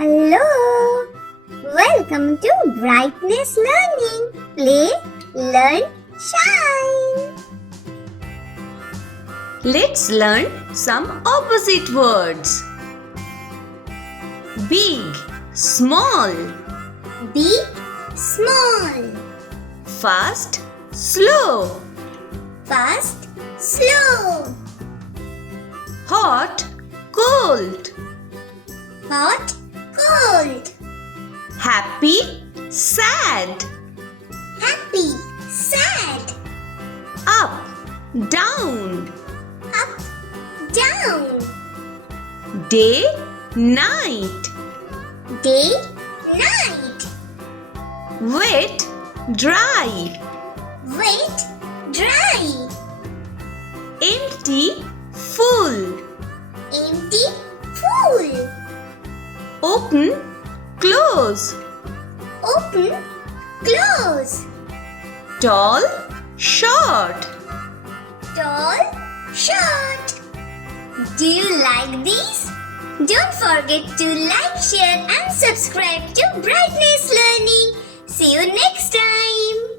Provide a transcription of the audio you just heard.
Hello! Welcome to BrightNest Learning. Play, learn, shine. Let's learn some opposite words. Big, small. Big, small. Fast, slow. Fast, slow. Hot, cold. Hot, cold. Happy, sad. Happy, sad. Up, down. Up, down. Day, night. Day, night. Wet, dry. Wet, dry. Empty, full. Empty, full. Open, close. Open, close. Tall, short. Tall, short. Do you like these? Don't forget to like, share and subscribe to BrightNest Learning. See you next time.